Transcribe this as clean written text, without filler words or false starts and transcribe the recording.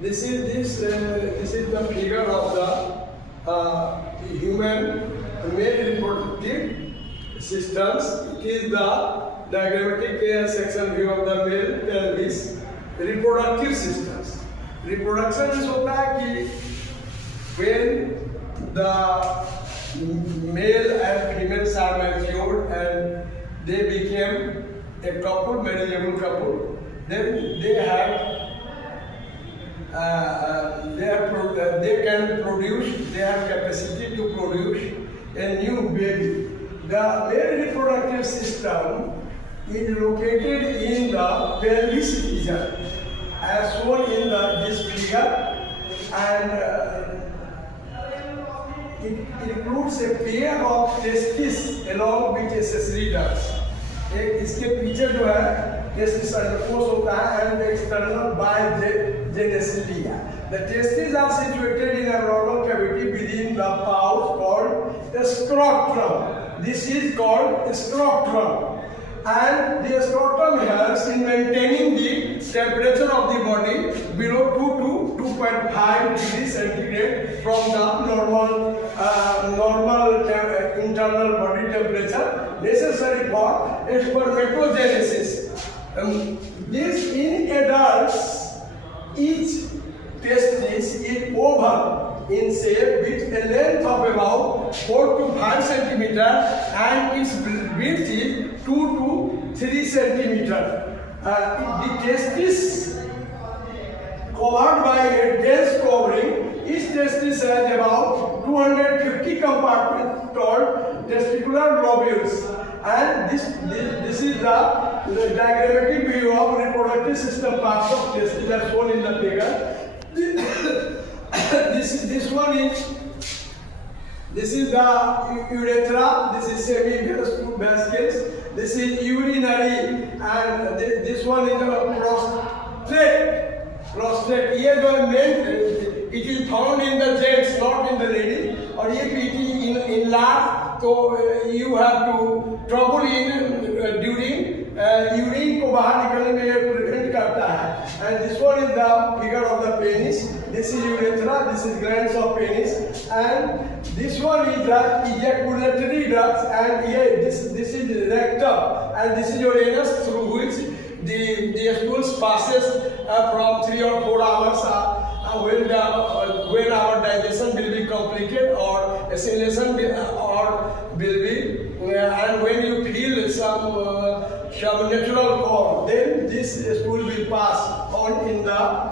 This is the figure of the human male reproductive systems. It is the diagrammatic section view of the male pelvis reproductive systems. Reproduction is होता है कि when the male and females are matured and they became a couple, marriageable couple, then they can produce, they have capacity to produce a new baby. The male reproductive system is located in the pelvis region, as shown in this figure, and it includes a pair of testes along with accessory ducts. इसके पीछे जो है testis undercourse होता है and the external bigenitalia. The testes are situated in a normal cavity within the pouch called the scrotum. This is called scrotum, and the scrotum helps in maintaining the temperature of the body below 2 to 2.5 degrees centigrade from the normal internal body temperature necessary for spermatogenesis. This in adults, each testis is oval in shape with a length of about 4 to 5 centimeter and its width is 2 to 3 centimeter. The testis covered by a dense covering. Each testis has about 250 compartments called testicular lobules, and this is the diagrammatic view of reproductive system parts of testis as shown in the figure. This is the urethra, this is semi-vascularis, this is urinary, and this one is the prostate. ये जो main it is found in the gents, not in the ladies, और ये PT in large, तो you have to trouble in during urine को बाहर निकलने में ये prevent करता है. And this one is the figure of the penis. This is urethra, this is glands of penis, and this one is the ejaculatory ducts, and this is rectum, and this is your anus through which the stool passes from 3 or 4 hours when our digestion will be completed or assimilation will be, and when you feel some natural call, then this stool will pass on in the